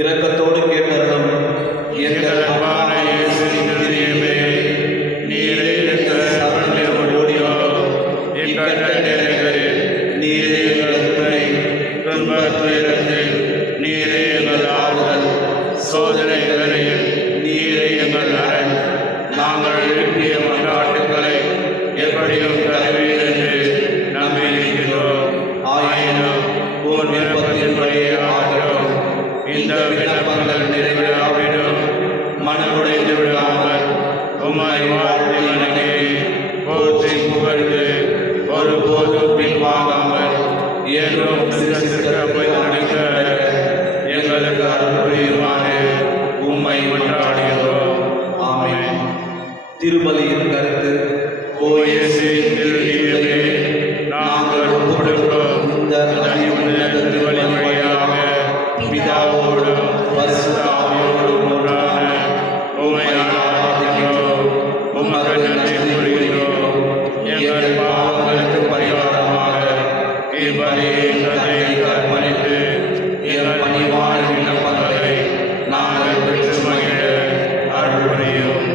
இரக்கத்தோடு கேட்டருளும் எங்கள் அன்பான இயேசு கிறிஸ்துவே, நீரே எங்கள் சரணம் ஓடியோ இக்கட்ட நேரங்களில் நீரே எங்கள் துணை, துன்பத் துயரத்தில் நீரே எங்கள் ஆறுதல், சோதனை வேளையில் நீரே எங்கள் அரண். நாங்கள் எழுப்பிய மன்றாட்டுக்களை எப்படியும் தருவீர் என்று நம்பியிருக்கிறோம். ஆயினும் உன் விருப்பத்தின்படியே ஆகிறோம். இந்த விண்ணப்பங்கள் நிறைவேறாவிடும் மனமுடைந்து விடாமல் உம்மை வாழ்த்தி வணங்கி போற்றி புகழ்ந்து ஒருபோதும் பின்வாங்காமல் என்றும் சிறப்பை நடக்க எங்களுக்கு அருள் புரியுமாறு உம்மை மன்றாடுகிறோம். ஆமென். திருப்பலியின் கருத்து: ஓ இயேசுவின் திருவடிகளே, நாங்கள் கொடுக்கும் இந்த திருவழி வழியாக பிதாவோடும் பரிசுத்த ஆவியோடும் ஒன்றான உம்மை ஆராதிக்கிறோம். உமக்கு நன்றி கூறுகிறோம். எங்கள் பாவங்களுக்கு பரிகாரமாக இப்பலியின் கதையை கற்பணித்து எங்கள் பணிவான விண்ணப்பங்களை நாங்கள் பெற்று மகிழ அருள் புரியும்.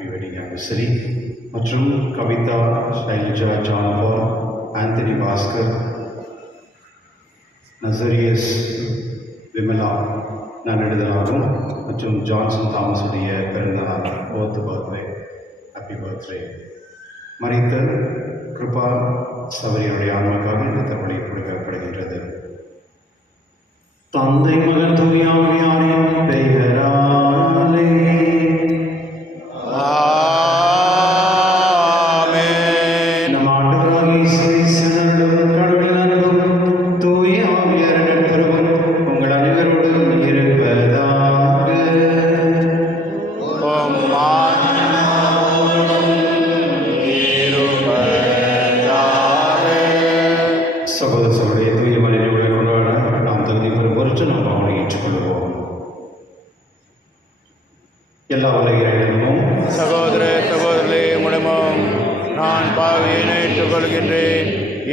Happy wedding anniversary. மற்றும் Kavitha, Shailaja, John Paul, Anthony Bhaskar, Nazarius, Vimala நன்னெடுதலாகும் மற்றும் ஜான்சன் தாமஸுடைய பிறந்தநாள் 4th பர்த்டே. Happy birthday. மறைத்த கிருபா சபரியுடைய ஆன்மாக்காக இந்த தவளை கொடுக்கப்படுகின்றது. தந்தை மகன் தூயாவியாரின் பெயராலே ஆமென். நம் ஆண்டவராகிய இயேசு கிறிஸ்துவின் கடவுளின் அன்பும் தூய ஆவியாரின் நட்புறவும் உங்கள் அனைவரோடும் இருப்பதாக. உம் ஆன்மாவோடும் இருப்பதாக. சகோதர சகோதரிய தூய மனிதர்களை கொண்டாட நாம் தகுதி பெறும் பொருட்டு நாம் அவனை ஏற்றுக்கொள்வோம். எல்லா உலகிலும் சகோதர சகோதரி முழுமும் நான் பாவியினை ஏற்றுக்கொள்கின்றேன்.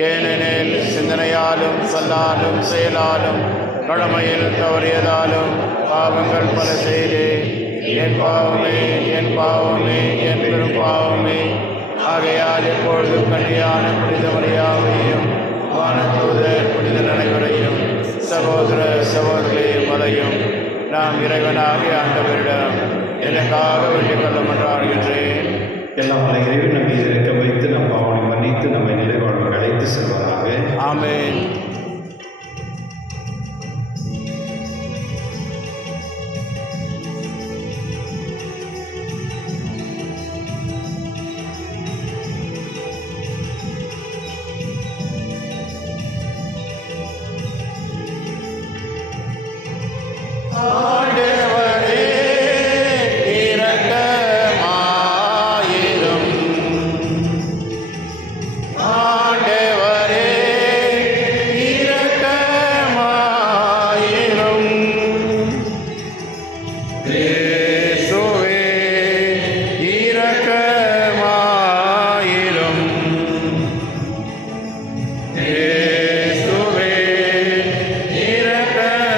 ஏனெனில் சிந்தனையாலும் சொல்லாலும் செயலாலும் கடமையில் தவறியதாலும் பாவங்கள் பல செய்தேன். என் பாவமே, என் பாவமே, என் பெரும் பாவமே. ஆகையால் எப்பொழுதும் கண்டியான புனித மரியாதையும் வானதூதர் புனிதர் அனைவரையும் சகோதர சகோதரிகளையும் மலையும் நாம் இறைவனாகிய ஆண்டவரிடம் எனக்காக வேண்டிக் கொள்ள மன்றாடுகின்றேன். எல்லா உலகிலும் நம் மீது இருக்க வைத்து நம் பாவனை மன்னித்து நம்மை நிறைவாழ்வு அழைத்து செல்வதாக. ஆமென். ஆண்டவரே இரக்கமாயிரும். ஆண்டவரே இரக்கமாயிரும். இயேசுவே இரக்கமாயிரும். இயேசுவே இரக்கமாயிரும்.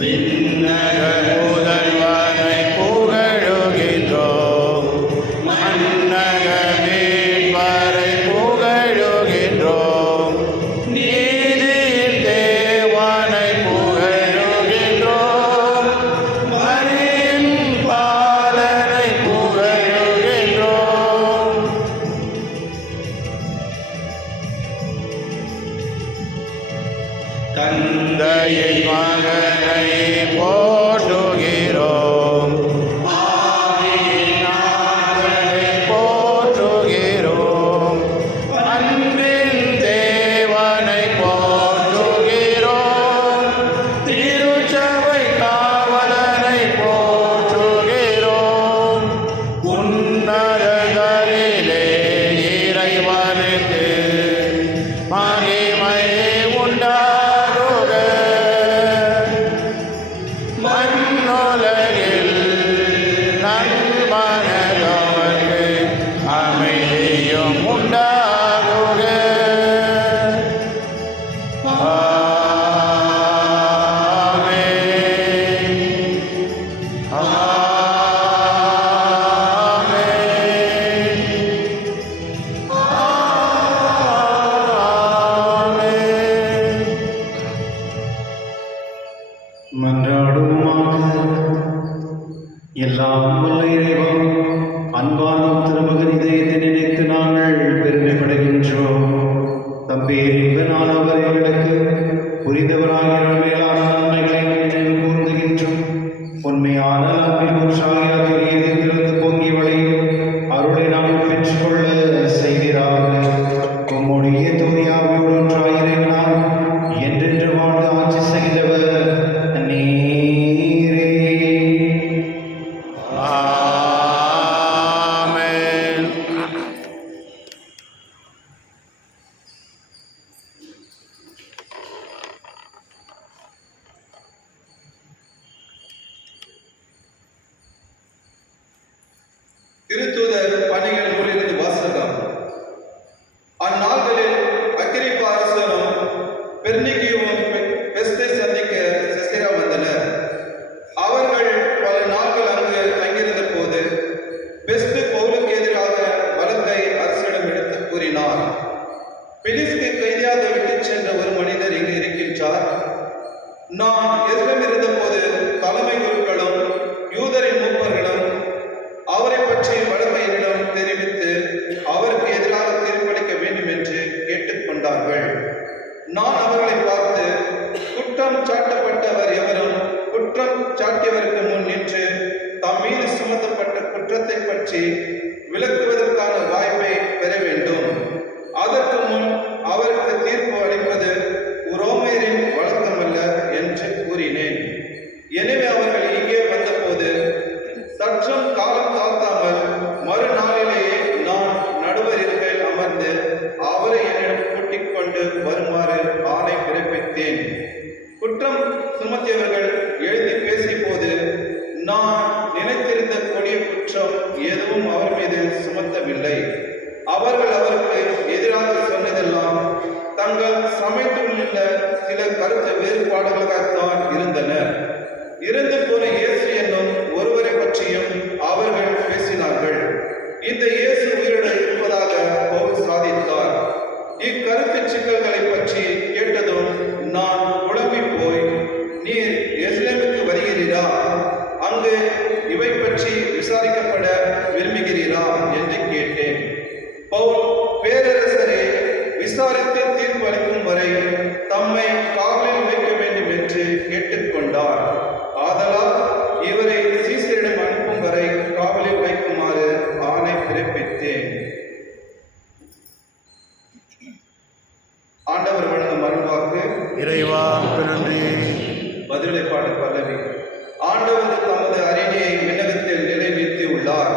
விண்ணக முதல்வனை புகழுகின்றோம். மன்னக மீட்பரை புகழுகின்றோம். நீதியின் தேவனை புகழுகின்றோம். மரியின் பாலனை புகழுகின்றோம். தந்தையின் மகனை போற்றுகிறோம். ஆவியின் நாதனை போற்றுகிறோம். அன்பின் தேவனை போற்றுகிறோம். திருச்சபை காவலனை போற்றுகிறோம். உன்னதங்களிலே இறைவனுக்கு மகிமை உண்டாகுக. மண்ணுலகில் நன்மனதவர்க்கு அமைதியும் உண்டாகுக. ஆமென். மன்றாடுவோமாக. எல்லாம் வல்ல இறைவா, அன்பான திருமகன் இதயத்தை நினைத்து நாங்கள் பெருமைப்படுகின்றோம். தம் பேரின்பனால் அவர் எங்களுக்கு புரிந்தவராகிற மேலான நன்மைகளை நினைவு கூர்ந்துகின்றோம். உண்மையான அன்பின் உற்சாகத்திலிருந்து பொங்கி வளையும் அருளை நாங்கள் பெற்றுக்கொள்ள செய்கிறார்கள். உம்முடைய தூயாவியோடு ஒன்றாயிரங்களால் என்றென்று வாழ்ந்து ஆட்சி செய்தவர் நீரே. ஆமென். திருத்தூதர் பணிகள் நூலிலிருந்து வாசகம். அந்நாள்களில் அக்கிரிப்பா அரசரும் பெர்னிக்கியுவும் பெஸ்தை சந்திக்க செசரா வந்தனர். அவர்கள் பல நாட்கள் அங்கு தங்கியிருந்த போது பெஸ்து பவுலுக்கு எதிராக வழக்கை அரசிடம் எடுத்து கூறினார். பிலிஸ்து கைதியாக விட்டுச் சென்ற ஒரு மனிதர் இங்கு இருக்கின்றார். நான் எதிரம் இருந்தபோது தலைமை குருக்களும் யூதரின் மூப்பர்களும் அவரை பற்றி வழக்கை என்னிடம் தெரிவித்து அவருக்கு எதிராக தீர்ப்பளிக்க வேண்டும் என்று கேட்டுக்கொண்டார்கள். நான் அவர்களை பார்த்து, குற்றம் சாட்டப்பட்டவர் எவரும் குற்றம் சாட்டியவருக்கு முன் நின்று தம் மீது சுமத்தப்பட்ட குற்றத்தை பற்றி விளக்குவதற்கான வாய்ப்பை பெற வேண்டும். அதற்கு முன் அவருக்கு தீர்ப்பு அளிப்பது ரோமேரின் வழக்கமல்ல என்று கூறினேன். எனவே அவர்கள் இங்கே வந்தபோது சற்றும் காலம் தாழ்த்தாமல் மறுநாளிலேயே நான் நடுவர் இருக்கையில் அமர்ந்து அவரை என்னிடம் கூட்டிக் கொண்டு வருமாறு ஆணை பிறப்பித்தேன். குற்றம் சுமத்தியவர்கள் எழுதி பேசிய போது நான் நினைத்திருந்த கொடிய குற்றம் எதுவும் அவர் மீது சுமத்தவில்லை. அவர்கள் அவருக்கு எதிராக சொன்னதெல்லாம் தங்கள் சமயத்துள்ள சில கருத்து வேறுபாடுகளாகத்தான் இருந்தனர். இறந்து போன இயேசு என்னும் ஒருவரை பற்றியும் அவர்கள் பேசினார்கள். இந்த இயேசு உயிரோடு இருப்பதாக பவுல் சாதித்தார். இக்கருத்து சிக்கல்களை பற்றி கேட்டதும் நான் குழம்பி போய், நீர் எருசலேமுக்கு வருகிறீரா? அங்கு இவை பற்றி விசாரிக்கப்பட விரும்புகிறீரா என்று கேட்டேன். பவுல், பேரரசரே, விசாரித்து தீர்ப்பு அளிக்கும் வரை தம்மை காவலில் வைக்க வேண்டும் என்று கேட்டுக்கொண்டார். ஆதலால் இவரை சீசரிடம் அனுப்பும் வரை காவலில் வைக்குமாறு ஆணை பிறப்பித்தேன். ஆண்டவர் வழங்கும் அருள்வாக்கு. இறைவா நன்றி. பதிலளிப்பாடு பல்லவி. ஆண்டவர் தமது அரியணையை விண்ணகத்தில் நிலைநிறுத்தியுள்ளார்.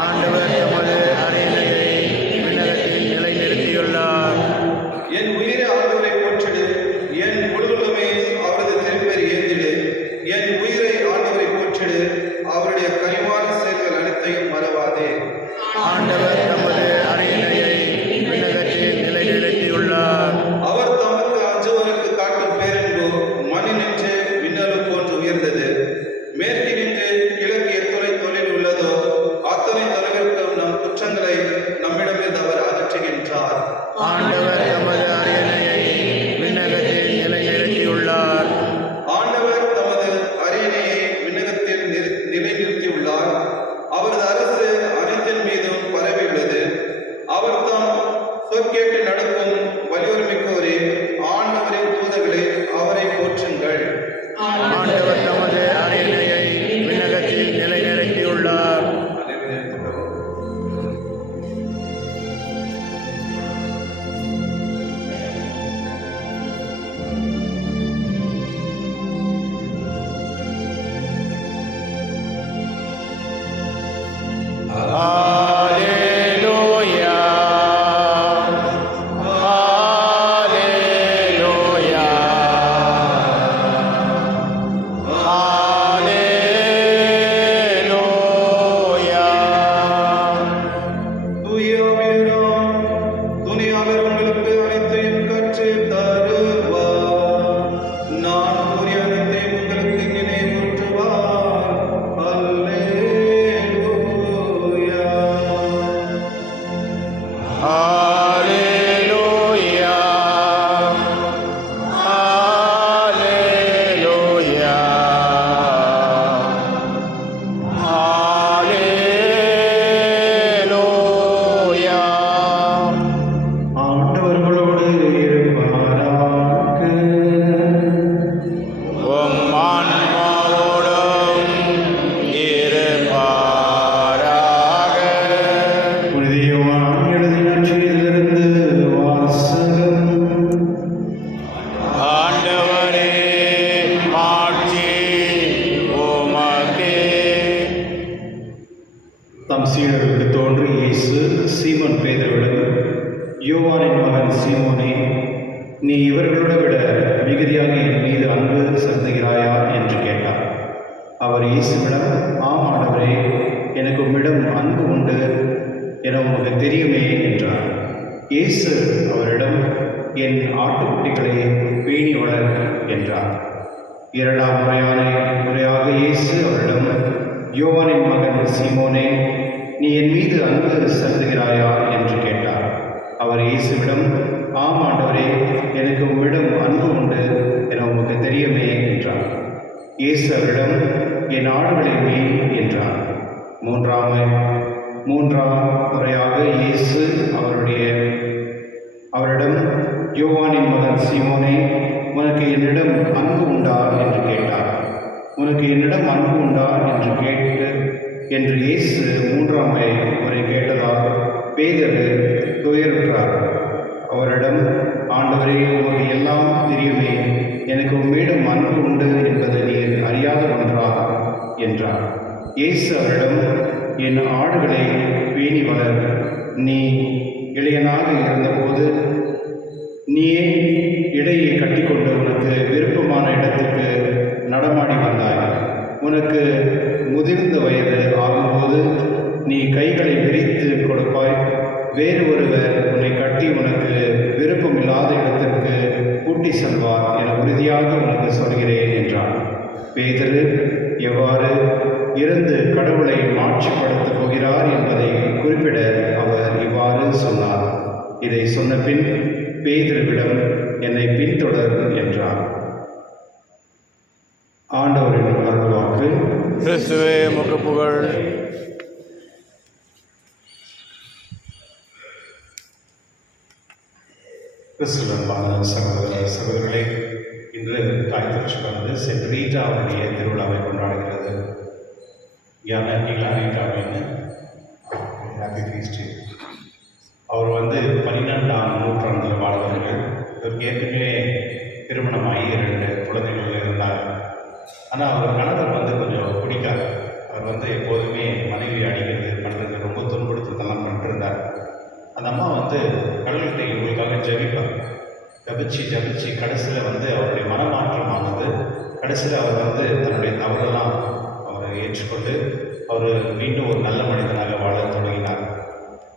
ஆண்டவர் தமது அரியணையை விண்ணகத்தில் நிலைநிறுத்தியுள்ளார். என் உயிரை ஆண்டவரை போற்றிடு, என் முழுவதுமே அவரது திருப்பெயரை ஏந்திடு. என் உயிரை ஆண்டவரை போற்றிடு, அவருடைய கனிவான செயல்கள் அனைத்தையும் மறவாதே. ஆண்டவர் தமது அரியணையை விண்ணகத்தில் நிலைநிறுத்தியுள்ளார். அவர் தமக்கு அஞ்சுவருக்கு காட்டும் பேரன்பு மணி நின்று விண்ணலு போன்று உயர்ந்தது. மேற்கு நின்று கிழக்கு எத்துணை தொழில் உள்ளதோ அத்தனை தொலைவிற்கும் நம் குற்றங்களை நம்மிடமிருந்து அவர் அகற்றுகின்றார். ஆண்டவர் தமது அரியணையை விண்ணகத்தில் நிலைநிறுத்தியுள்ளார். ஆண்டவர் தமது அரியணையை விண்ணகத்தில் நிலைநிறுத்தியுள்ளார். அவரது அரசு அனைத்தின் மீதும் பரவியுள்ளது. அவர் தாம் சொற்கேட்டு நடக்கும் வலியுரிமைக்கோரே, ஆண்டவரின் தூதர்களே, அவரை போற்றுங்கள். ஆண்டவர் தமது அரியணையை விண்ணகத்தில் நிலைநிறுத்தியுள்ளார். Alleluia. Alleluia. Alleluia. தூயவீராம் துணியாளர் உங்களுக்கு அனைத்தையும் கற்றுத் தருவார். நான் கூறிய அனைத்தையும் உங்களுக்கு நினைவூட்டுவார். அல்லேலூயா. சீடர்களுக்கு தோன்றி இயேசு சீமோன் பேதுருவிடம், யோவானின் மகன் சீமோனே, நீ இவர்களோட விட மிகுதியாக என் மீது அன்பு செலுத்துகிறாயா என்று கேட்டார். அவர் இயேசுவிடம், ஆம் ஆண்டவரே, எனக்கு உம்மிடம் அன்பு உண்டு என உமக்கு தெரியுமே என்றார். இயேசு அவரிடம், என் ஆட்டுக்குட்டிகளை பேணி வளர் என்றார். இரண்டாம் முறையாக இயேசு அவரிடம், யோவானின் மகன் சீமோனே, நீ என் மீது அன்பு செலுத்துகிறாயா என்று கேட்டார். அவர் இயேசுவிடம், ஆம் ஆண்டவரே, எனக்கு உம்மிடம் அன்பு உண்டு என உமக்கு தெரியுமே என்றார். இயேசு அவரிடம், என் ஆடுகளை மேய் என்றார். மூன்றாம் முறையாக இயேசு அவரிடம், யோவானின் மகன் சீமோனே, உனக்கு என்னிடம் அன்பு உண்டா என்று கேட்டார். உனக்கு என்னிடம் அன்பு உண்டா என்று இயேசு மூன்றாம் முறை கேட்டதால் பேதுரு துயருற்றார். அவரிடம், ஆண்டவரே, உமக்கு எல்லாம் தெரியுமே, எனக்கு உம்மிடம் அன்பு உண்டு என்பது நீர் அறியாத ஒன்றா என்றார். இயேசு அவரிடம், என் ஆடுகளை பேணி வளர். நீ இளையனாக இருந்தபோது நீயே இடையை கட்டிக்கொண்டு உனக்கு விருப்பமான இடத்துக்கு நடமாடி வந்தாய். உனக்கு முதிர்ந்த வயது ஆகும்போது நீ கைகளை விரித்து கொடுப்பாய். வேறு ஒருவர் உன்னை கட்டி உனக்கு விருப்பமில்லாத இடத்திற்கு கூட்டி செல்வார் என உறுதியாக உனக்கு சொல்கிறேன் என்றார். பேதுரு எவ்வாறு இருந்து கடவுளை மாட்சிப்படுத்தப் போகிறார் என்பதை குறிப்பிட அவர் இவ்வாறு சொன்னார். இதை சொன்ன பின் பேதுருவிடம், என்னை பின்தொடர் என்றார். ஆண்டவரின் அருள்வாக்கு. கிறிஸ்துவே உமக்கு புகழ். கிறிஸ்துவன்பான சகோதரர்களே, இன்று தாய் திருச்சி வந்து சென்ட் ரீட்டா அவருடைய திருவிழாவை கொண்டாடுகிறது. ரீட்டா அப்படின்னு ஹாப்பி ஃபீஸ்ட். அவர் வந்து 12ஆம் நூற்றாண்டில் வாழ்ந்தவர்கள். இவருக்கு ஏற்கனவே திருமணமாகி 2 குழந்தைகள் இருந்தார். ஆனால் அவர் கணவர் வந்து கொஞ்சம் பிடிக்காது. அவர் வந்து எப்போதுமே மனைவி அடிக்கிறது பண்ணுறது ரொம்ப துன்புறுத்ததெல்லாம் பண்ணிட்டுருந்தார். அந்த அம்மா வந்து கடவுள்கிட்ட இவங்களுக்காக ஜபிப்பார். ஜபிச்சு கடைசியில் வந்து அவருடைய மனமாற்றமானது. கடைசியில் அவர் வந்து தன்னுடைய தவறெல்லாம் அவரை ஏற்றுக்கொண்டு அவர் மீண்டும் ஒரு நல்ல மனிதனாக வாழ தொடங்கினார்.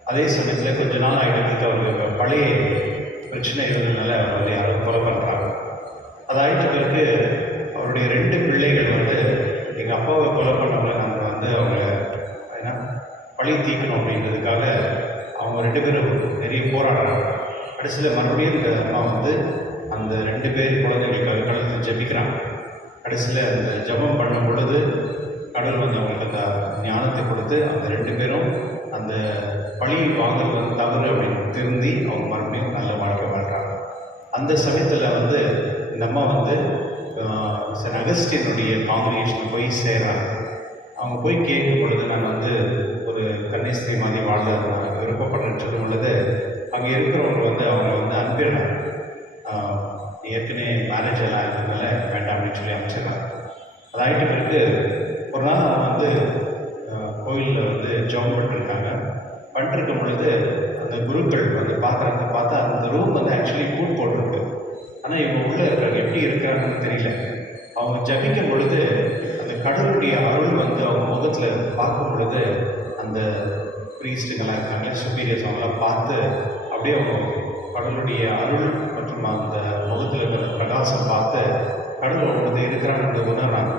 அதே சமயத்தில் கொஞ்ச நாள் ஆகிட்டு அவருக்கு பழைய பிரச்சனை இருந்ததுனால அவர் வந்து யாரும் கொலை பண்ணுறாங்க. அதாயிட்ட பிறகு அவருடைய 2 பிள்ளைகள் வந்து எங்கள் அப்பாவை கொலை பண்ணவங்களை நாங்கள் வந்து அவங்க ஏன்னா பழி தீக்கணும் அப்படின்றதுக்காக அவங்க 2 பேரும் நிறைய போராடுறாங்க. கடைசியில் மறுபடியும் இந்த அம்மா வந்து அந்த 2 பேர் குழந்தைகளுக்காக கடவுள் ஜபிக்கிறாங்க. கடைசியில் அந்த ஜபம் பண்ணும் பொழுது கடவுள் வந்து அவங்களுக்கு அந்த ஞானத்தை கொடுத்து அந்த 2 பேரும் அந்த பழி வாங்குறது வந்து தவறு அப்படின்னு திருந்தி அவங்க மறுபடியும் நல்ல வாழ்க்கை வாழ்கிறாங்க. அந்த சமயத்தில் வந்து இந்த அம்மா வந்து சென்ட் அகஸ்டினுடைய காங்கிரிகேஷன் போய் சேர்றாங்க. அவங்க போய் கேட்கும் பொழுது நான் வந்து ஒரு கன்னிஸ்திரி மாதிரி வாழ விருப்பப்பட்டு பொழுது அங்கே இருக்கிறவங்க வந்து அவங்க வந்து அனுப்பிடுறாங்க. ஏற்கனவே மேரேஜ் எல்லாம் இருக்கிறதுனால வேண்டாம் அப்படின்னு சொல்லி அனுப்பிச்சிடுறாங்க. அதாயிட்ட பிறகு ஒரு நாள் வந்து கோயிலில் வந்து ஜாப் பண்ணிருக்கும் பொழுது அந்த குருக்கள் வந்து பார்த்தா அந்த ரூம் வந்து ஆக்சுவலி பூட் போட்டிருக்கு. ஆனால் இவங்க உள்ளே இருக்கிறவங்க எப்படி இருக்கிறாங்கன்னு தெரியல. அவங்க ஜபிக்கும் பொழுது அந்த கடவுளுடைய அருள் வந்து அவங்க முகத்தில் பார்க்கும் பொழுது அந்த ப்ரீஸ்ட்டுங்கெல்லாம் இருக்காங்க, சுப்பீரியர்ஸ் அவங்களாம் பார்த்து அப்படியே அவங்க கடவுளுடைய அருள் மற்றும் அந்த முகத்தில் இருக்கிற பிரகாசம் பார்த்து கடவுள் அவங்களுக்கு இருக்கிறான்னு உணர்றாங்க.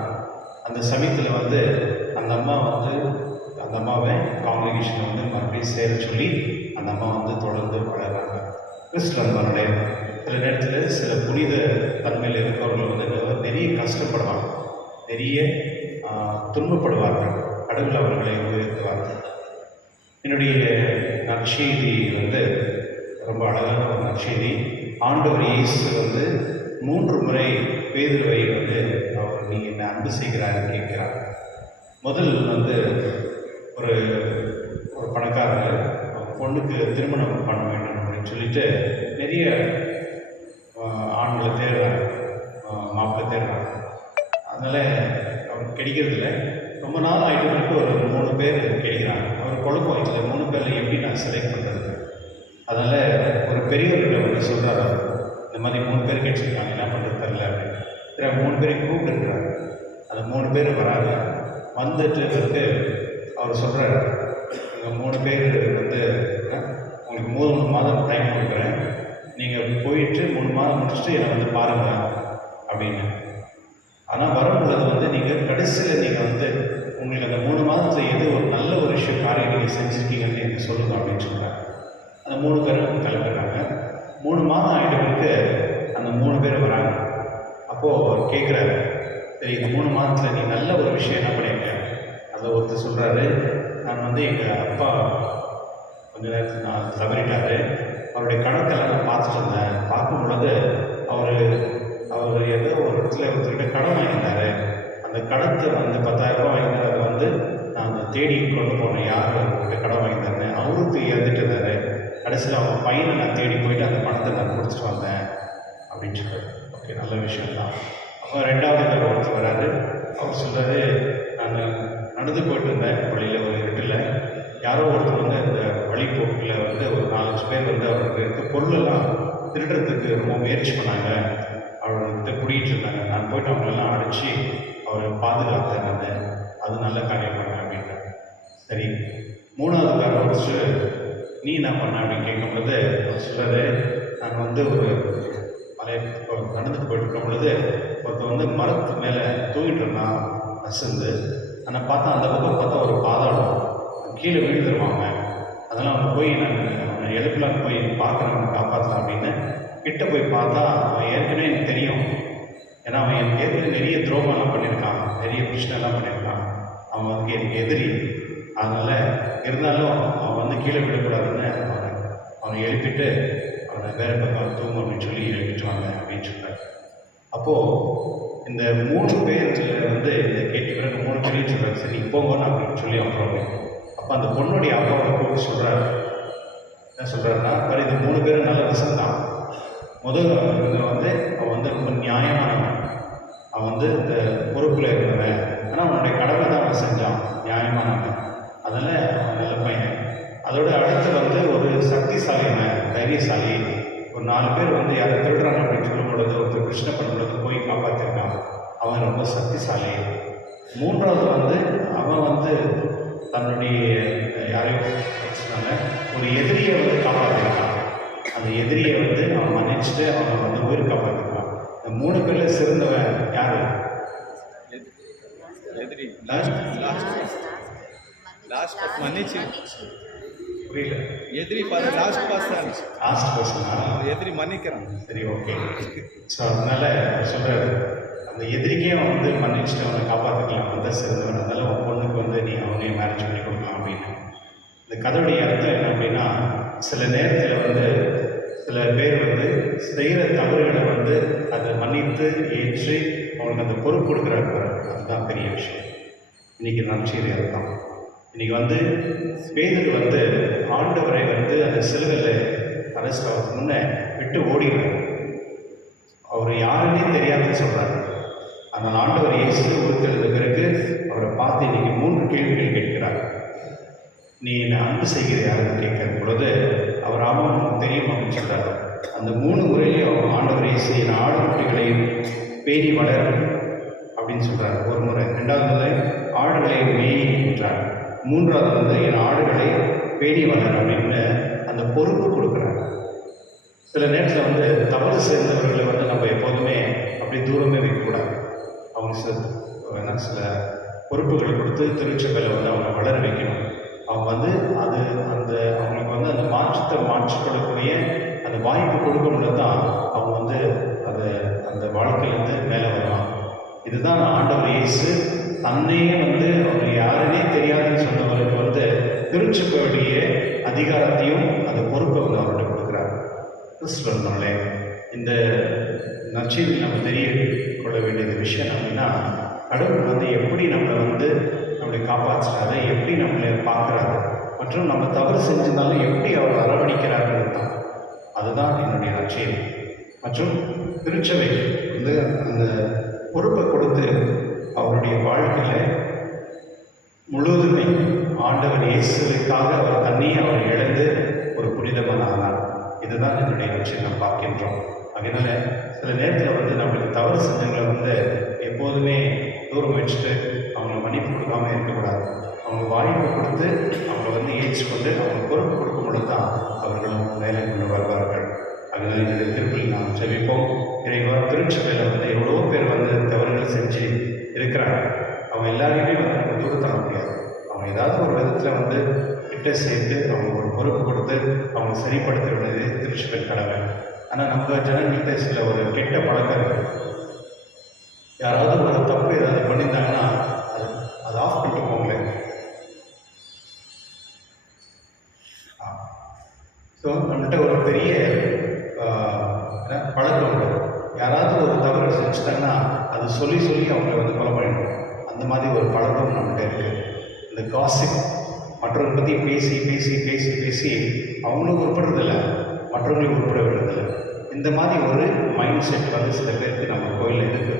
அந்த சமயத்தில் வந்து அந்த அம்மாவை காங்கிரிகேஷனை வந்து மறுபடியும் சேர சொல்லி அந்த அம்மா வந்து தொடர்ந்து வளர்கிறாங்க. கிறிஸ்துவனுடைய சில நேரத்தில் சில புனித தன்மையில் இருக்கிறவர்கள் வந்து நிறைய கஷ்டப்படுவாங்க, நிறைய துன்பப்படுவார்கள். கடவுள் அவர்களை உயர்த்துவார்கள். என்னுடைய நற்செய்தி வந்து ரொம்ப அழகான ஒரு நற்செய்தி. ஆண்டவர் இயேசு வந்து 3 முறை பேதுருவை வந்து அவர் நீ என்ன அன்பு செய்கிறாருன்னு கேட்கிறார். முதல் வந்து ஒரு பணக்காரர் பொண்ணுக்கு திருமணம் பண்ண வேண்டும் அப்படின்னு சொல்லிட்டு நிறைய ஆண்களை தேடுறாங்க, மாப்பிள்ளை தேடுறாங்க. அதனால் அவருக்கு கிடைக்கிறதில்ல. ரொம்ப நாள் ஆகிட்டு ஒரு 3 பேர் கேட்குறாங்க. அவர் குழப்பம் இதில் 3 பேரில் எப்படி நான் செலக்ட் பண்ணுறது. அதனால் ஒரு பெரியவர்கிட்ட வந்து சொல்கிறார், இந்த மாதிரி 3 பேர் கேட்டுருக்காங்க, என்ன பண்ணுறது தெரில அப்படின்னு. சரி 3 பேரையும் கூப்பிட்டுருக்குறாரு. அந்த 3 பேர் வராங்க. வந்துட்டு அவர் சொல்கிறார், இந்த 3 பேர் வந்து உங்களுக்கு 3 மாதம் டைம் கொடுக்குறேன், நீங்கள் போயிட்டு 3 மாதம் முடிச்சுட்டு என்னை வந்து பாருங்கள் அப்படின்னு. ஆனால் வரும்பொழுது வந்து நீங்கள் கடைசியில் நீங்கள் வந்து உங்களுக்கு அந்த 3 மாதத்தில் எது ஒரு நல்ல ஒரு விஷயம் காரியம் நீங்கள் செஞ்சுருக்கீங்கன்னு எனக்கு சொல்லுங்கள் அப்படின்னு சொல்கிறாங்க. அந்த 3 பேரும் கிளம்புறாங்க. 3 மாதம் ஆகிட்டவங்களுக்கு அந்த 3 பேர் வராங்க. அப்போது அவர் கேட்குறாரு, சரி இந்த 3 மாதத்தில் நீ நல்ல ஒரு விஷயம் என்ன பண்ணியிருக்க? அதில் ஒருத்தர் சொல்கிறாரு, நான் வந்து எங்கள் அப்பா கொஞ்ச நேரத்தில் நான் தவறிட்டார், அவருடைய கணக்கெல்லாம் நான் பார்த்துட்டு இருந்தேன். பார்க்கும் பொழுது அவர் ஏதோ ஒரு இடத்துல ஒருத்தர்கிட்ட கடன் வாங்கியிருந்தார். அந்த கடத்தை வந்து 10,000 ரூபா வாங்கினார். அதை வந்து நான் அந்த தேடி கொண்டு போனேன், யார் அவர்கிட்ட கடன் வாங்கியிருந்தாருன்னு. அவருக்கு இறந்துட்டு இருந்தார். கடைசியில் அவங்க பையனை நான் தேடி போயிட்டு அந்த பணத்தை நான் கொடுத்துட்டு வந்தேன் அப்படின்னு சொல்கிறார். ஓகே, நல்ல விஷயம்தான். அப்போ 2வது ஒருத்தர் வராரு. அவர் சொல்கிறாரு, நான் நடந்து போயிட்டு இருந்தேன் வழியில், ஒரு இருட்டில் யாரோ ஒருத்தர் வந்து அந்த வழிபோக்கில் வந்து ஒரு 4-5 பேர் வந்து அவருக்கு இருக்க பொருளெல்லாம் திருடுறதுக்கு ரொம்ப முயற்சி பண்ணாங்க. அவர்கிட்ட பிடிக்கிட்டு இருந்தாங்க. நான் போய்ட்டு அவங்களெல்லாம் அடித்து அவரை பாதுகாத்தேன். நான் அது நல்ல காரியம் பண்ணேன் அப்படின்றாங்க. சரி 3வது வச்சு நீ என்ன பண்ண அப்படின்னு கேட்கும்போது அவர் சொல்கிறாரு, நான் வந்து ஒரு நடந்துட்டு போயிட்டு இருக்கும் பொழுது ஒருத்தர் வந்து மரத்து மேலே தூங்கிட்டு இருந்தான் அசந்து. ஆனால் பார்த்தா அந்த பக்கம் பார்த்தா ஒரு பாதாளம், கீழே விழுந்துருவாங்க. அதெல்லாம் அவன் போய் அவனை எழுப்பலாம் போய் பார்க்குறேன், அவனை காப்பாற்றலாம் அப்படின்னு கிட்ட போய் பார்த்தா அவன் ஏற்கனவே எனக்கு தெரியும். ஏன்னா அவன் எனக்கு ஏற்கனவே நிறைய துரோகம்லாம் பண்ணியிருக்கான், நிறைய பிரச்சனைலாம் பண்ணியிருக்கான். அவன் வந்து எனக்கு எதிரி. அதனால் இருந்தாலும் அவன் வந்து கீழே விடக்கூடாதுன்னு அவனை எழுப்பிட்டு அவனை வேறு பக்கம் தூங்கும் அப்படின்னு சொல்லி எழுப்பிட்டு வாங்க அப்படின்னு சொல்கிறார். அப்போது இந்த 3 பேரில் வந்து இந்த கேட்ட பிறகு 3 பேரையும் சொல்கிறார், சரி போங்கன்னு அப்படின்னு சொல்லி அப்புறம். அப்போ அந்த பொண்ணுடைய அப்பாவை கூப்பிட்டு சொல்கிறார், என்ன சொல்கிறாருன்னா, பாரு இந்த 3 பேரும் நல்ல பசங்க. முதல் இதில் வந்து அவன் வந்து ரொம்ப நியாயமானவன், அவன் வந்து இந்த பொறுப்பில் இருந்தவன். ஆனால் அவனுடைய கடமை தான் அவன் செஞ்சான், நியாயமானவன். அதனால் அவன் நல்ல பையன். அதோட அடுத்து வந்து ஒரு சக்திசாலியான தைரியசாலி. ஒரு 4 பேர் வந்து யாரை திருடுறாங்க அப்படின்னு சொல்லும் பொழுது, ஒருத்தர் பிரச்சனை பண்ணும் பொழுது போய் காப்பாற்றிருக்கான், அவன் ரொம்ப சக்திசாலி. 3வது வந்து அவன் வந்து தன்னுடைய யாரையும் பிரச்சனை ஒரு எதிரியை வந்து காப்பாற்றிருக்கான். அந்த எதிரியை வந்து அவன் மன்னிச்சுட்டு அவனை வந்து உயிர் காப்பாற்றிருக்கான். இந்த 3 பேரில் சிறந்தவன் யார்? எதிரி லாஸ்ட் மன்னிச்சு புரியல. எதிரி லாஸ்ட் பர்சனா? எதிரி மன்னிக்கிறான். சரி, ஓகே. ஸோ அதனால் சொல்கிறாரு, அந்த எதிரிக்கே அவன் வந்து மன்னிச்சுட்டு அவனை காப்பாற்றிக்கலாம், அந்த சிறந்தவன். அதனால் உன் பொண்ணுக்கு வந்து நீ அவனே மேரேஜ் பண்ணி கொடுக்கலாம் அப்படின்னு. இந்த கதையுடைய அர்த்தம் என்ன அப்படின்னா, சில நேரத்தில் வந்து சில பேர் வந்து செய்கிற தவறுகளை வந்து அதை மன்னித்து ஏற்றி அவனுக்கு அந்த பொறுப்பு கொடுக்குறாரு. அதுதான் பெரிய விஷயம். இன்றைக்கி நற்செய்தி அர்த்தம். இன்றைக்கி வந்து பேதுரு வந்து ஆண்டவரை வந்து அந்த சிலுவையில் அரெஸ்ட் ஆகிறதுக்கு முன்னே விட்டு ஓடிடுறார். அவர் யாருன்னே தெரியாதுன்னு சொல்கிறார். ஆனால் ஆண்டவர் இயேசு உயிர்த்தெழுந்த பிறகு அவரை பார்த்து இன்றைக்கி 3 கேள்விகள் கேட்கிறார். நீ என்னை அன்பு செய்கிற யாருன்னு கேட்கிற பொழுது அவர் ஆமாம் தெரியும் அப்படின்னு சொல்கிறார். அந்த 3 முறையிலையும் அவர் ஆண்டவர் இயேசு என் ஆடு குட்டிகளை பேணி வளரும் அப்படின்னு சொல்கிறார் ஒரு முறை. 2வது முறை ஆடுகளை மேய் என்றார். 3வது வந்து என் ஆடுகளை பேணி வளர் அப்படின்னு அந்த பொறுப்பு கொடுக்குறாங்க. சில நேரத்தில் வந்து தவறு சேர்ந்தவர்களை வந்து நம்ம எப்போதுமே அப்படி தூரமே வைக்கக்கூடாது. அவங்க சில பொறுப்புகளை கொடுத்து திருச்சபையில் வந்து அவங்க வளர வைக்கணும். அவங்க வந்து அது அந்த அவங்களுக்கு வந்து அந்த மாற்றிக்கொள்ளக்கூடிய அந்த வாய்ப்பு கொடுக்கும்போது தான் அவங்க வந்து அந்த வாழ்க்கையிலேருந்து மேலே வருவாங்க. இதுதான் ஆண்டவர் இயேசு தன்னையே வந்து அவர் யாருன்னே தெரியாதுன்னு சொன்னவருக்கு வந்து திருச்சபையுடைய அதிகாரத்தையும் அந்த பொறுப்பை வந்து அவர்கிட்ட கொடுக்குறாரு. கிறிஸ்துவர்களே, இந்த நற்செய்தியில் நம்ம தெரிய கொள்ள வேண்டிய விஷயம் அப்படின்னா, கடவுள் வந்து எப்படி நம்மளை வந்து நம்மளை காப்பாற்றுறாரு, எப்படி நம்மளை பார்க்குறாரு, மற்றும் நம்ம தவறு செஞ்சிருந்தாலும் எப்படி அவர் அரவணைக்கிறாருன்னு தான். அதுதான் என்னுடைய நற்செய்தி. மற்றும் திருச்சபைக்கு வந்து அந்த பொறுப்பை கொடுத்து அவருடைய வாழ்க்கையில் முழுவதுமே ஆண்டவர் இயேசுவுக்காக அவர் தன்னையே அவர் இழந்து ஒரு புனிதமான ஆனார். இதுதான் என்னுடைய லட்சியம் நாம் பார்க்கின்றோம். அதனால சில நேரத்தில் வந்து நம்மளுக்கு தவறு செஞ்சவங்களை எப்போதுமே தூரம் வச்சுட்டு அவங்கள மன்னிப்பு கொடுக்காம இருக்கக்கூடாது. அவங்க வாய்ப்பு கொடுத்து அவங்கள ஏற்றுக்கொண்டு அவங்க பொறுப்பு கொடுக்கும் பொழுது தான் அவர்களும் வேலை கொண்டு வருவார்கள். அதனால் என்னுடைய திருப்பலி நாம் ஜெபிப்போம். இறைவா, திருச்சபையில் எவ்வளோ பேர் தவறுகள் செஞ்சு இருக்கிறாங்க. அவங்க எல்லாரையுமே நம்ம தூர தர முடியாது. அவங்க ஏதாவது ஒரு விதத்தில் கிட்ட சேர்த்து அவங்க ஒரு பொறுப்பு கொடுத்து அவங்க சரிப்படுத்த வேண்டியது திருச்சபை கடமை. ஆனால் நம்ம ஜனங்கள்கிட்ட சில ஒரு கெட்ட பழக்கம் இருக்குது. யாராவது ஒரு தப்பு ஏதாவது பண்ணியிருந்தாங்கன்னா அது ஆஃப் பண்ணிட்டு போங்களேன். ஸோ நம்மகிட்ட ஒரு பெரிய பழக்கம் உண்டு. யாராவது ஒரு தவறு செஞ்சுட்டாங்கன்னா அது சொல்லி அவங்கள கொலை பண்ணிடும். அந்த மாதிரி ஒரு பழக்கம் நம்மகிட்ட இருக்குது. இந்த காசிப், மற்றவங்களை பற்றி பேசி பேசி பேசி பேசி அவங்களும் உருப்படுறதில்லை, மற்றவங்களும் உருப்பட விடுறதில்லை. இந்த மாதிரி ஒரு மைண்ட் செட் சில பேருக்கு நம்ம கோயிலில் இருக்குது.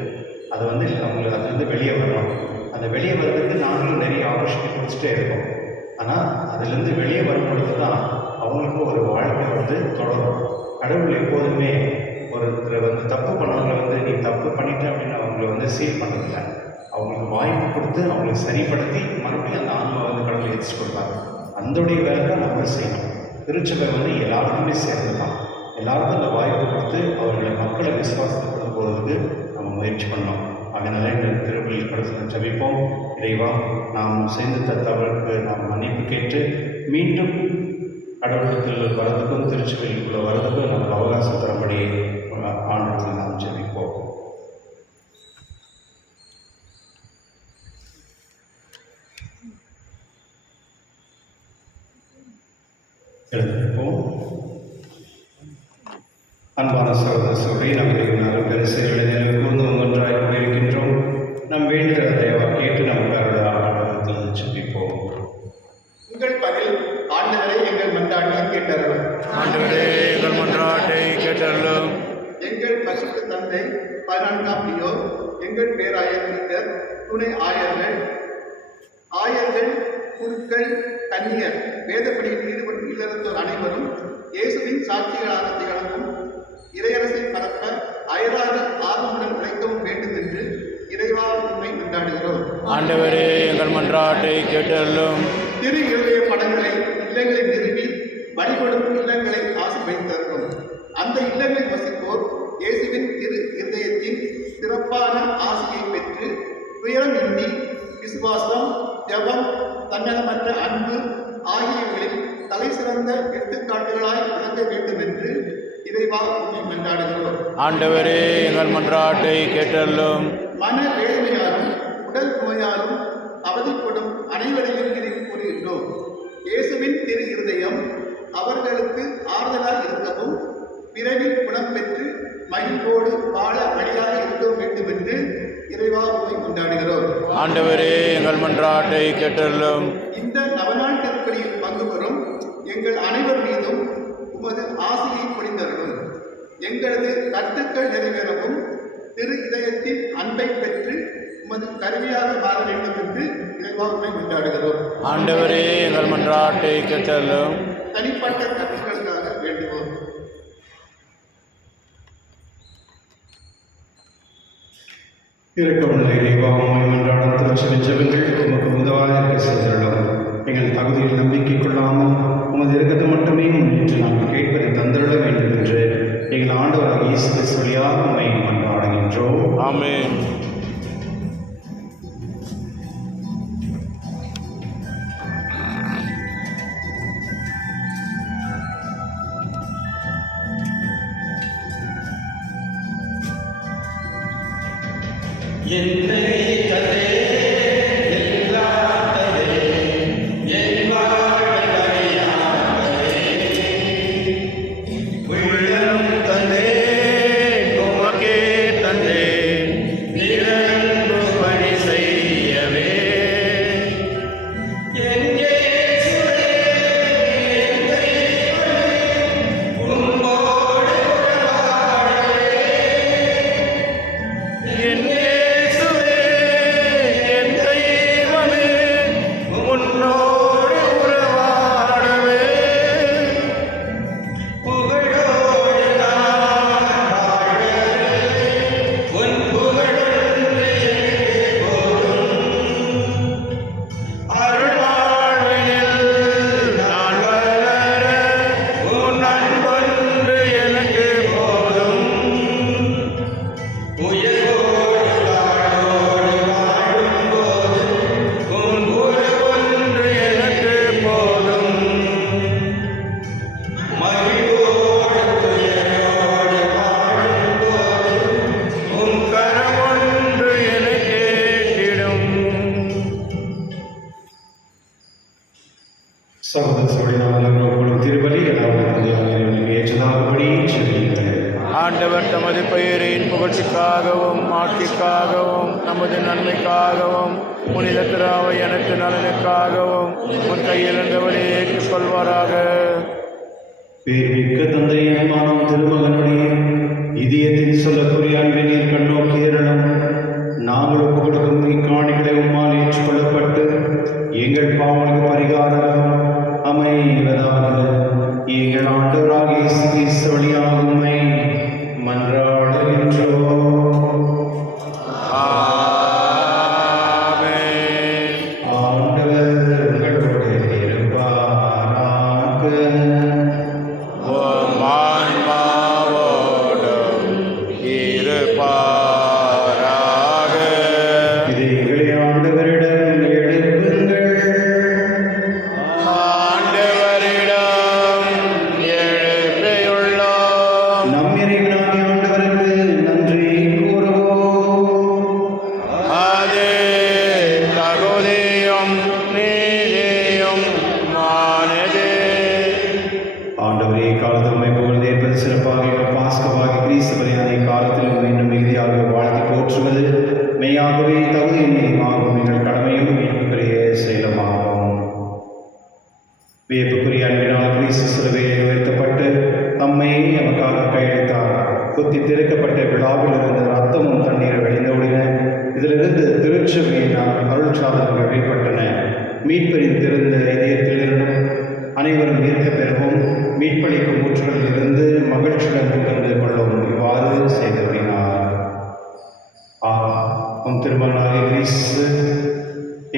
அது அவங்களுக்கு அதுலேருந்து வெளியே வரணும். அந்த வெளியே வர்றதுக்கு நாங்களும் நிறைய ஆலோசனை கொடுத்துட்டே இருக்கோம். ஆனால் அதுலேருந்து வெளியே வரும்பொழுது தான் அவங்களுக்கும் ஒரு வாழ்க்கை தொடரும். கடவுள் எப்போதுமே ஒருத்தர் தப்பு பண்ணவங்களை நீ தப்பு பண்ணிட்ட அப்படின்னு அவங்கள சீல் பண்ணுறதில்ல. அவங்களுக்கு வாய்ப்பு கொடுத்து அவங்களுக்கு சரிப்படுத்தி மறுபடியும் அந்த ஆன்மா கடவுளை ஏற்றி கொடுப்பாங்க. அந்தோடைய வேலை தான் நம்ம செய்யணும். திருச்சபை எல்லாருக்குமே சேர்ந்து தான். எல்லாருக்கும் அந்த வாய்ப்பு கொடுத்து அவர்களை மக்களை விசுவாசத்துக்கு போகிறதுக்கு நம்ம முயற்சி பண்ணோம். அதனால இந்த திருப்பலியில் கடைசி ஜெபிப்போம். இறைவா, நாம் செய்த தவறுக்கு நாம் மன்னிப்பு கேட்டு மீண்டும் கடவுளத்தில் வரதுக்கும் திருச்சபைக்குள்ளே வரதுக்கும் நமக்கு அவகாசம் தரபடி ஆண்டவர்கள் நாம் ஜெபிப்போம். எழுந்திருப்போம். அன்பான சகோதர சகோதரி, நம்முடைய பெருசைகளை கூர்ந்து ஒன்றாய் கொண்டிருக்கின்றோம். நம் வேண்டுகிற தேவா கேட்டு நமக்கு ஆண்டவர்கள் ஜெபிப்போம். உங்கள் பதில் ஆண்டவரே எங்கள் மன்றாட்டை கேட்டருளும். ஆண்டவரே எங்கள் மன்றாட்டை கேட்டருளும். எங்கள் பரிசுத்த தந்தை 14ஆம் லியோ, எங்கள் பேராயர் பீட்டர், துணை ஆயர்கள், குருக்கள், கன்னியர், வேதப்பணியில் ஈடுபட்டு இல்லறத்தோர் அனைவரும் இயேசுவின் சாட்சிகளாக திகழவும் இறையரசை பரப்ப அயராது ஆர்வமுடன் உழைக்கவும் வேண்டும் என்று இறைவா உண்மை கொண்டாடுகிறோம். ஆண்டவரே எங்கள் மன்றாட்டை கேட்டருளும். திரு இருதய படங்களை இல்லங்களில் நிறுவி வழிபடும் இல்லங்களை ஆசீர்வதித்தருளும். அந்த இல்லங்களில் வசிப்போர் இயேசுவின் திரு இருதயத்தின் சிறப்பான ஆசையை பெற்று துயரம் எண்ணி விசுவாசம், ஜபம், தன்னலமற்ற அன்பு ஆகியவர்களில் தலை சிறந்த எடுத்துக்காட்டுகளாய் விளங்க வேண்டும் என்று இறைவா உண்மை கொண்டாடுகிறோம். ஆண்டவரே எங்கள் மன்றாட்டை கேட்டருளும். மன வேதனையாலும் உடல் நோயாலும் அவதிப்படும் அனைவரையும் நினைவு கூறுகின்றோம். இயேசுவின் திரு இருதயம் அவர்களுக்கு ஆறுதலாக இருக்கவும் விரைவில் குணம் பெற்று மகிழ்வோடு வாழ வழியாக இருக்க வேண்டும் என்று இறைவா உண்மை கொண்டாடுகிறோம். ஆண்டவரே எங்கள் மன்றாட்டை கேட்டருளும். இந்த நவநாள் திருப்பலியில் பங்கு பெறும் எங்கள் அனைவர் மீதும் உமது ஆசையை பொழிந்தருளும். எங்களது கருத்துக்கள் நிறைவேறவும் திரு இதயத்தின் அன்பை பெற்று உமது கருவியாக மாற வேண்டும் என்று இறைவா உண்மை கொண்டாடுகிறோம். ஆண்டவரே எங்கள் மன்றாட்டை கேட்டருளும். தனிப்பட்ட கருத்துக்களுக்காக வேண்டுவோம். இரக்கமுள்ள இறைவா, உம்மை மன்றாடும் திருச்சபை ஜெபங்கள் உமக்கு உதவாக செய்தருளும். எங்கள் தகுதியில் நம்பிக்கை கொள்ளாமல் உமது இரக்கத்தை மட்டுமே முன்னிட்டு நாங்கள் கேட்பதை தந்திருட வேண்டும் என்று எங்கள் ஆண்டவராகிய இயேசு கிறிஸ்து வழியாக உம்மை மன்றாடுகின்றோம். ஆமென். என் இயேசுவே சகோதரர்களும் திருப்பலி ஏற்றதாகபடி செய்யுங்கள். ஆண்டவர் தமது பெயரின் புகழ்ச்சிக்காகவும் மாட்சிக்காகவும் நமது நன்மைக்காகவும் புனித திராவை எனக்கு நலனுக்காகவும் உன் கையிலிருந்தவரை ஏற்றுக்கொள்வாராக. பேர்மிக்க தந்தையின் மானம் திருமகனுடைய இதயத்தில் சொல்லக்கூடிய அன்பினீர் கண்ணோக்கி ஏறலாம். நாங்கள் ஒப்புக் கொடுக்கும் இக்காணிகளை உம்மால் ஏற்றுக்கொள்ளப்பட்டு எங்கள் பாவங்களுக்கு பரிகாரம் அமைவதாக. எங்கள் ஆண்டவராகிய இயேசு கிறிஸ்து வழியாக உம்மை மன்றாடுகின்றோம். ஆமென். ஆண்டவர் உங்களோடு இருப்பாராக. உம் ஆன்மாவோடும் இருப்பாராக. இதை எங்களை ஆண்டவரிடம் எழுப்புங்கள். ஆண்டவரிடம் எழுப்பியுள்ளோம். நம் இறைவனாகிய ஆண்டவருக்கு நன்றி கூறுவோம். அது தகுதியும் நீதியும் மானதே. ஆண்டவரே, காலத்தில் உம்மை புகழ்ந்து ஏற்பது சிறப்பாக எங்கள் பாஸ்கவாகி கிறிஸ்து பலியானை காலத்திலும் மீண்டும் மிகுதியாக வாழ்த்தி போற்றுவது மெய்யாகவே தகுதியும் நீதியுமாகும். எங்கள் கடமையும் மீட்புக்குரிய செயலுமாகும். வியப்புக்குரிய அன்பினால் கிறிஸ்து சிலுவையில் உயர்த்தப்பட்டு தம்மை நமக்காக கையளித்தார். குத்தி திறக்கப்பட்ட விழாவில் இருந்து ரத்தமும் தண்ணீரை வெளிந்தோடின. இதிலிருந்து திருச்சபையின் அருள் சாதனங்கள் வெளிப்பட்டன. மீட்பரின் திறந்த இதயத்திலிருந்தும் அனைவரும் ஈர்க்க பெறவும் மீட்பளிக்கும் ஊற்றுகளில் இருந்து மகிழ்ச்சியுடன் பகிர்ந்து கொள்ளவும் இவ்வாறு செய்தறினார். உம் திருமகனாகிய கிறிஸ்து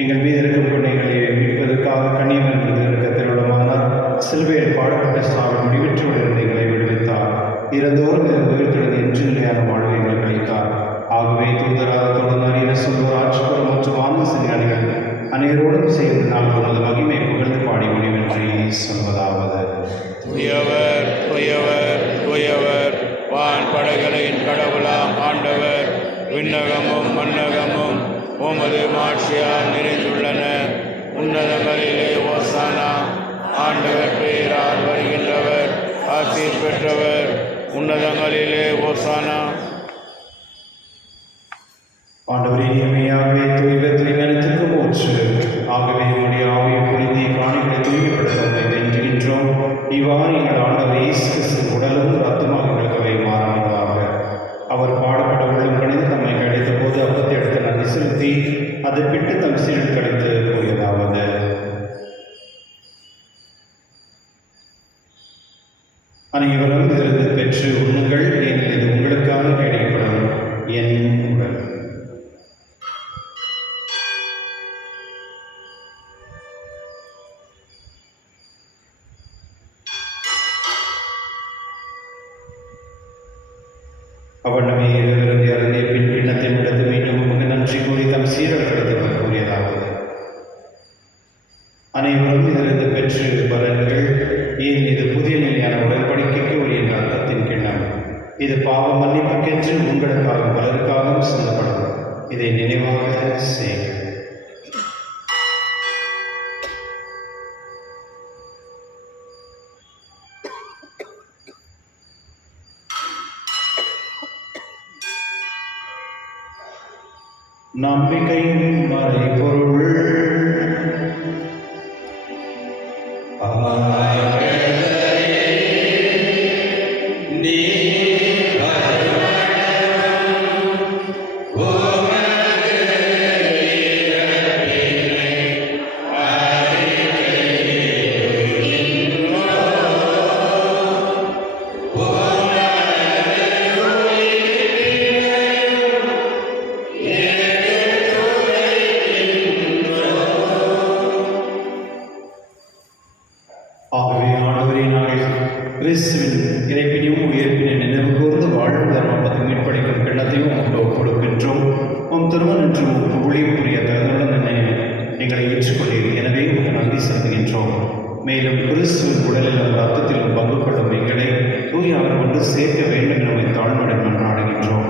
எங்கள் மீது இருக்கும் கண்ணிகளை மீட்பதற்காக கண்ணியமன் மீது இருக்க திருவிழமானார். சிலுவையில் பாடப்பட்ட சாவில் முடிவற்றோடு இருந்து எங்களை விடுவித்தார். இறந்தோறும் இருந்து உயிர்த்தெழுந்து என்று நிலையான வாழ்வை எங்களுக்கு அளித்தார். ஆகவே தூதராக தொடர்ந்து அறிய சொல்வோர் ஆட்சிப்போர் மற்றும் ஆன்ம சிறியானிகள் அனைவரோடும் சேர்ந்து நாங்கள் உமது மகிமை புகழ்ந்து பாடி முடிவின்றி சொல்வதாவது. உயவர் உயவர் உயவர் வான் படைகளின் கடவுளாம் ஆண்டவர். விண்ணகமும் மண்ணகமும் உமது மாட்சியால் நிறைந்துள்ளன. உன்னதங்களிலே ஓசானா. ஆண்டவர் பெயரால் வருகின்றவர் ஆசி பெற்றவர். உன்னதங்களிலே ஓசானா. ஆண்டவரே, நீமையாகவே தூய்வத்தை கருத்துக்கு மூச்சு. ஆகவே உடைய ஆவியை புரிந்து காணிகளை தூய்மைப்படுத்த உண்மை வென்றுகின்றோம். இவ்வாறு எங்கள் ஆண்டவர் இயேசு கிறிஸ்து உடலும் ரத்தமாக எங்களுக்கு மாறானதாக. அவர் பாடுபட உள்ளம் கணிந்து தம்மை கிடைத்த போது அப்பத்தை எடுத்து நன்றி செலுத்தி அதை பிட்டு தம் சீரில் கிடைத்து கூறியதாவது. அனைவரும் இதிலிருந்து பெற்று உண்ணுங்கள். ஏனெனில் இது உங்களுக்காக கிடைக்கப்படும் என் உடல். அவனமே இருந்து அருந்திய பின் கிண்ணத்தை விடத்து மீண்டும் உமக்கு நன்றி கூறி தம் சீரல் கிடைத்து கூறியதாவது. அனைவரும் இதிலிருந்து பெற்று பலன்கள். ஏன் இது புதிய நிலையான உடன்படிக்கைக்கு உரிய ரத்தத்தின் கிண்ணம். இது பாவ மன்னிப்புக்கென்று உங்களுக்காக பலருக்காகவும் சிந்தப்படும். இதை நினைவாக செய்க. நம்பிக்கையின் மறைபொருள். ஆகவே ஆண்டவரே, நாங்கள் கிறிஸ்துவின் இறைப்பினையும் உயிர்ப்பினை நினைவு கூர்ந்து வாழும் தர்மத்தை மீட்பளிக்கும் கிண்ணத்தையும் உங்களுக்கு ஒப்புக்கொடுக்கின்றோம். உம் திருமணம் என்றும் ஊழியம் புரிய தகுதியுடன் எங்களை ஏற்றுக்கொண்டீர். எனவே உங்களுக்கு நன்றி செலுத்துகின்றோம். மேலும் கிறிஸ்துவின் உடலிலும் ரத்தத்திலும் பங்கு கொள்ளும் எங்களை தூய் அவர் ஒன்று சேர்க்க வேண்டும் என தாழ்மையுடன் மன்றாடுகின்றோம்.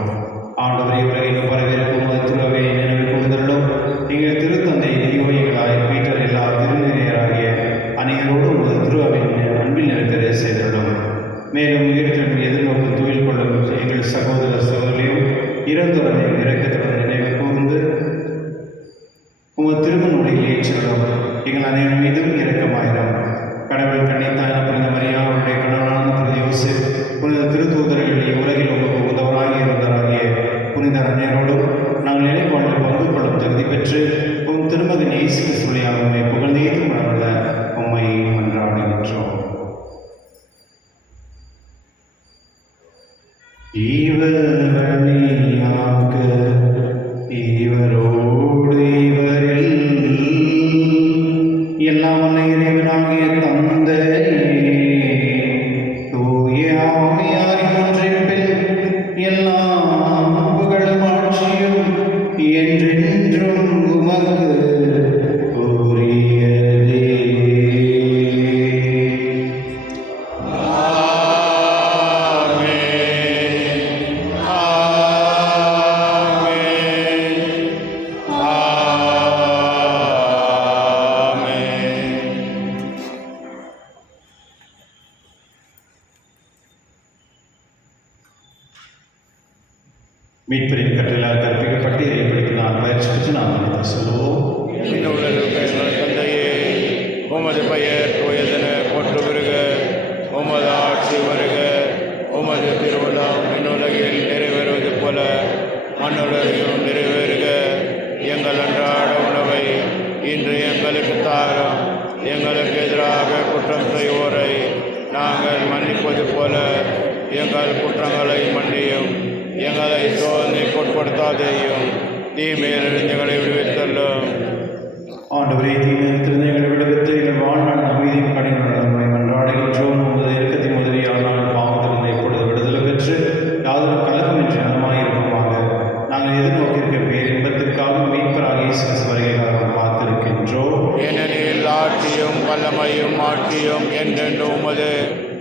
ஆண்டவரை உலகில் வரவேற்கும் திருவை நினைவு கூர்ந்தருளும். எங்கள் திருத்தந்தை நியோகிகளாய் பீட்டர் எல்லா திருநெறியராகிய அனைவரோடு முறையில் ஏற்றினோம். எங்கள் அனைவரும் மீதும் இரக்கமாயிரம். கடவுள் கண்ணித்தான புனித மரியா, அவருடைய கணவனான புனித யோசேப், புனித திருத்தூதர்கள், உலகில் உங்களுக்கு உதவராகி இருந்தவராகிய புனித அன்னையரோடும் நாங்கள் நிலைப்பாட்டில் பங்கு கொள்ளும் தகுதி பெற்று உம் திருமகன் இயேசு கிறிஸ்துவின் உம்மை புகழ்ந்தேது உணர்ந்த உம்மை மன்றாடுகின்றோம். இவரணியாக்க இவரோடு இவரில் எல்லாம் வல்ல இறைவனாகிய தந்தையே, தூய ஆவியாரின் ஒன்றிப்பில் எல்லா புகழும் ஆட்சியும் என்றென்றும் உமக்கு உரியதே. மீட்பரின் கட்டளையால் கற்பிக்கப்பட்டு இறைவனுக்கு நான் பயிற்சி பெற்று நாம் நடத்த சொல்லுவோம். தந்தையே, உமது பெயர் தூயதென போற்று வருக, உமது ஆட்சி வருக, உமது திருவிழாம் விண்ணுலகில் நிறைவேறுவது போல மண்ணுலகிலும் நிறைவேறுக. எங்கள் அன்றாட உணவை இன்று எங்களுக்கு தாரும். எங்களுக்கு எதிராக குற்றம் செய்வோரை நாங்கள் மன்னிப்பது போல எங்கள் குற்றங்களை மன்னியும். எங்களை சோதனைக்கு உட்படுத்தாதேயும், தீமையிலிருந்து எங்களை விடுவித்தள்ளும். ஆண்டவரே, தீமையிலிருந்து எங்களை விடுவித்து எங்கள் வாழ்நாள் அமைதியும் கடினங்களை மன்றாடுகின்றோம். உமது இறக்கத்தின் உதவியால் நாங்கள் பாவத்திலிருந்து எப்பொழுது விடுதலை பெற்று யாதொரு கலக்கமின்றி நலமாயிருக்குமாக நாங்கள் எதிர்நோக்கியிருக்க பேரின்பத்திற்காக மீட்பராக இயேசு கிறிஸ்து வருகைக்காக காத்திருக்கின்றோம். ஏனெனில் ஆட்சியும் வல்லமையும் ஆட்சியும் என்றென்றும் உமது.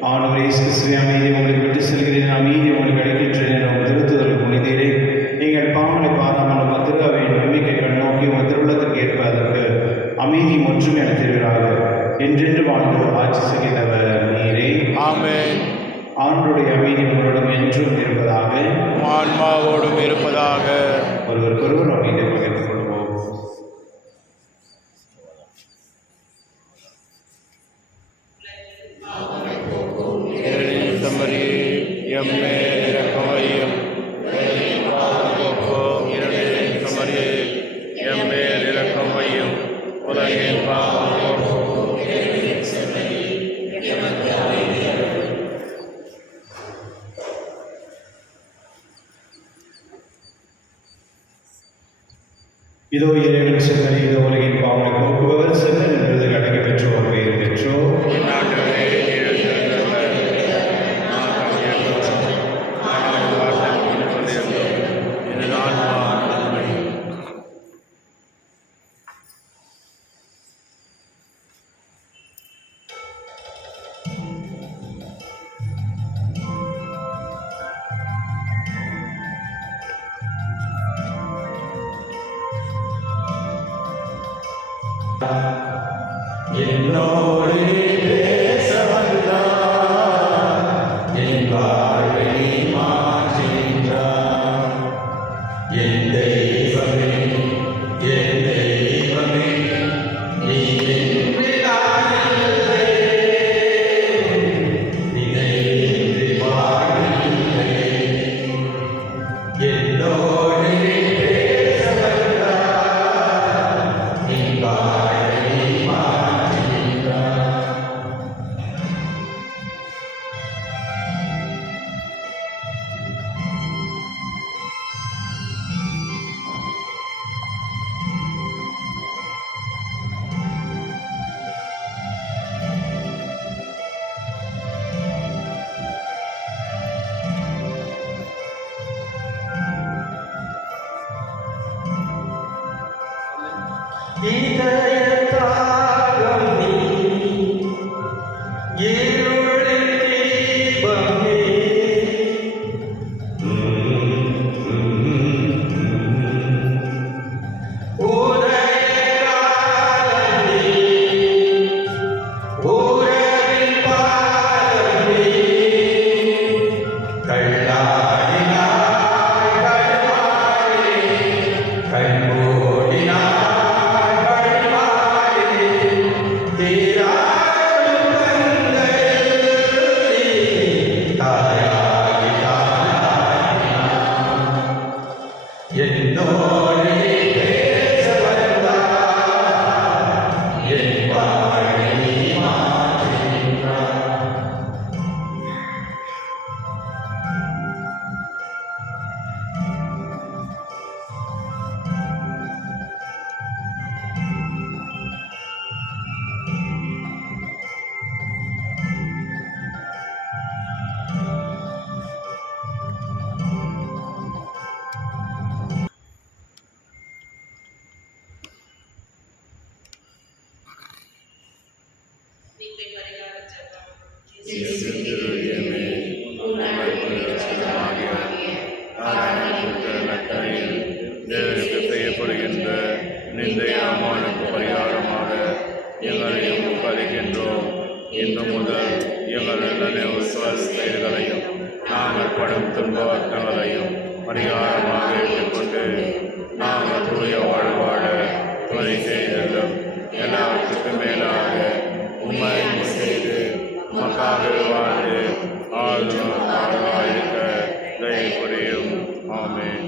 ஆண்டவரே, இயேசு கிறிஸ்துவின் அமைதியை உங்களுக்கு விட்டு செல்கிறேன், அமைதியை உங்களுக்கு அளிக்கின்றேன் என திருத்துதல் புனிதரே, நீங்கள் பாவங்களை பாராமல் மதுராவின் நம்பிக்கை கண்ணோக்கி உங்கள் திருவுள்ளத்திற்கு ஏற்ப அதற்கு அமைதி ஒன்றும் என தெரிவராக என்றென்று வாழ்ந்து ஆட்சி செய்கிறவர் நீரே. ஆமென். ஆண்டவருடைய அமைதி உங்களுடன் என்றும் இருப்பதாக, ஆன்மாவோடும் இருப்பதாக. ஒருவருக்கொருவர் அமைதியை பகிர்ந்து கொள்வோம். செம்மறியே, எம்மே இரக்கம் வையும். செம்மறியே, எம்மே இரக்கம் வையும். உலகின் பாவம் இதோ இறைவன் செம்மறி, இதோ உலகின் பாவங்களை போக்குபவர், செம்மறி என்பது அடங்கி பெற்றோர் பெயர் பெற்றோர். என்னோடு பேச வந்தார், என் வாழ்வை மாற்றுகின்றார். என் தெய்வமே, என் தெய்வமே, நீ இன்றி நான் இல்லை, நினைவின்றி வாழ்வில்லை. என்னோடு பேச வந்தார், என் வாழ்வை மாற்றுகின்றார். இதயத்தாகம் நீ, இருளின் தீபம் நீ. உதயகாலம் நீ, உறவின் பாலம் நீ. கள்ளாடினாய் கண்மாறி, கண்மூடினாய் கண்மாறி. இயேசு திருவியமே உன் அழைப்பின் ரட்சகராகிய ஆராதனையில் தேவனுக்கு செய்யப்படுகின்ற நிந்தையாமானுக்கு பரிகாரமாக எங்களையும் ஒப்படைக்கின்றோம். இன்னும் முதல் எங்கள் நல்ல செயல்களையும் நாங்கள் படும் துன்பவர்த்தங்களையும் பரிகாரமாக ஏற்றுக்கொண்டு நாங்கள் தூய வாழ துணை செய்தலும் எல்லாவற்றுக்கும் மேலாக உண்மை செய்து மக்களாக வாழ்ந்து ஆழ்வாயிருக்க தயை புரியும். ஆமென்.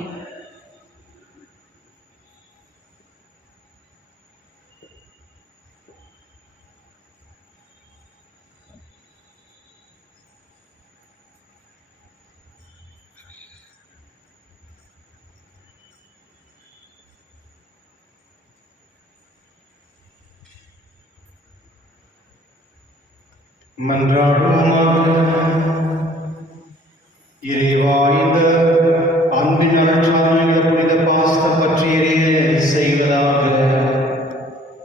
மன்றாடுவோமாக. இறைவா, இந்த அன்பின் அருட்சாதனை புனித பாஸ்த பற்றி செய்வதாக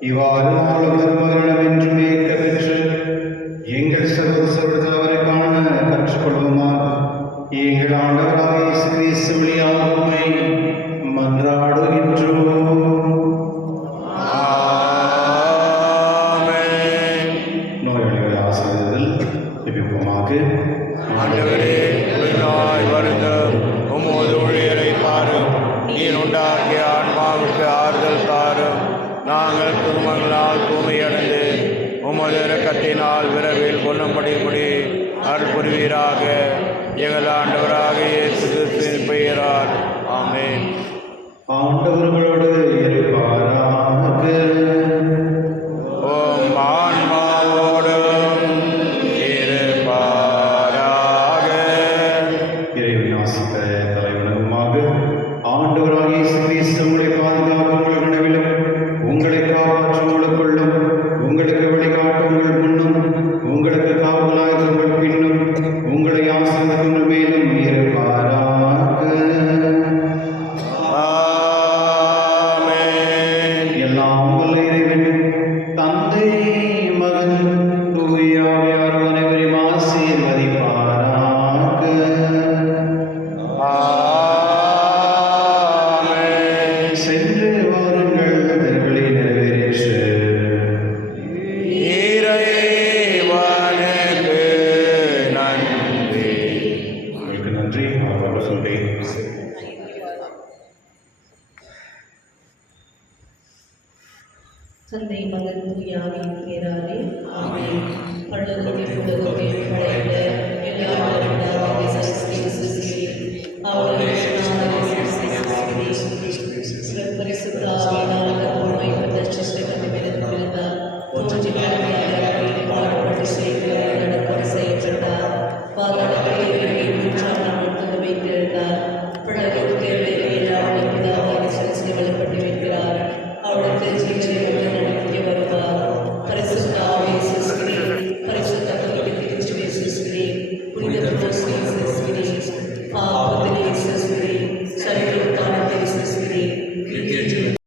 இவ்வாறு நாளும் திருமகனிடம் என்றும் ஏற்க பெற்று எங்கள் சகோதரர்கள் அவரை காண கற்றுக்கொள்வோமாக. எங்கள் ஆண்டவராக இயேசு கிறிஸ்து வழியாக உம்மை மன்றாடுகின்றோம். நோயாளிகளை ஆசிரியர்கள் ஜெபிப்போமாக. ஆண்டவரே, உயிராய் வருந்த உமது ஊழியரை பாரும். நீர் உண்டாக்கிய ஆன்மாவுக்கு ஆறுதல் தாரும். நாங்கள் துன்பங்களால் தூய்மையடைந்து உமது இரக்கத்தினால் விரைவில் கொல்லும்படி அருள் புரிவீராக. எங்கள் ஆண்டவராக இயேசு கிறிஸ்துவின் பெயரால் ஆமென். ஆண்டவர்களோடு இருப்பாராக. ஓம் ஆன்மாவோடும் இருப்பாராக. இறைவன் ஆசித்த தலைவனவுமாக. ஆண்டவராக இயேசு கிறிஸ்து உங்களை பாதுகாக்கும் உங்கள் கனவிலும் உங்களை காப்பாற்றும் உங்களுக்குள்ளும் உங்களுக்கு வழிகாட்டும் உங்கள் முன்னும் உங்களுக்கு காவலாக உங்கள் பின்னும் உங்களை ஆசிரியர் உங்கள் மேலும் இருப்பாராக. ஆமென். எல்லாம் வல்ல இறைவன் தந்தை மகன் தூய ஆவியார் அனைவரையும் ஆசீர்வதிப்பாராக. ஆமென். சென்று வாருங்கள், திருவிழி நிறைவேற்று. இறைவனுக்கு நன்றி. உங்களுக்கு நன்றி. அவரோட சொல்லி தந்தை மகன் தூயாவின் பேராலே ஆமென். பரலோகத்தில் உலகத்தை படைத்த எல்லாரும் பரிசுத்த ஆவியானவர் உம்மை பிரதிஷ்டித்த